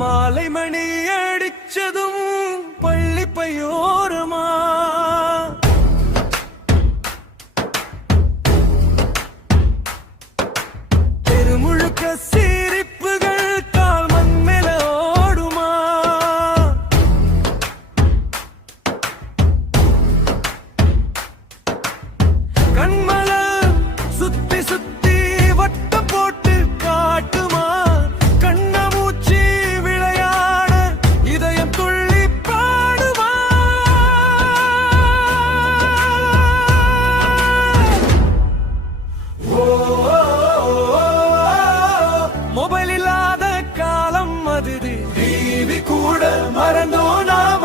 மாலை மணி அடிச்சதும் பள்ளி பையோரமா தெருமுழுக்க சிரிப்புகள் கால் மண் மேல ஓடுமா கண்மல சுத்தி சுத்தி வட்டம் போட்டு காட்டுமா கண்ணமூச்சி விளையாட இதயம் துள்ளி பாடுமா மொபைல் இல்லாத காலம் அது டிவி கூட மறந்தோ நாம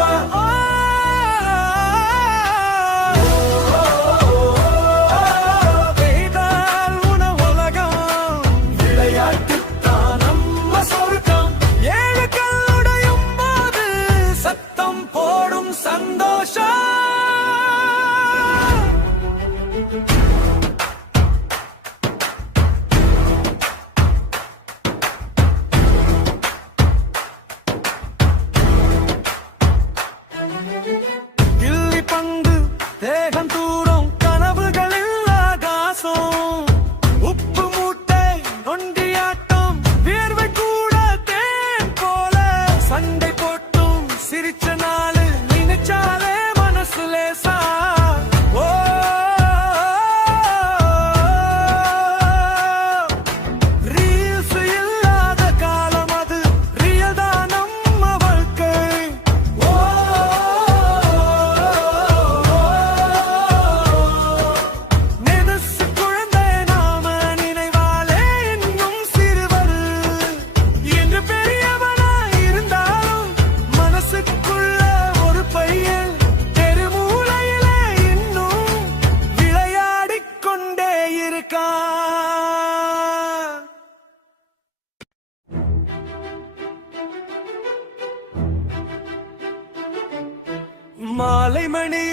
கில்லி பந்து தேகம் தூரம் கனவுகளில் ஆகாசம் உப்பு மூட்டை நொண்டியாட்டம் வியர்வை கூட தேன் போல சண்டை போட்டும் சிரிச்ச நாளு நினைச்சாலே மனசு லேசா ஓ ரீல்ஸ் இல்லாத காலம் அது ரியல் தான் நம்ம வாழ்க்கை நெனசு குழந்தை நாம நினைவாலே இன்னும் சிறுவர் என்று பெரியவனா இருந்தாலும் மனசுக்குள்ள ஒரு பையன் தெருமூலையில இன்னும் விளையாடிக் கொண்டே இருக்கான் மாலை மணி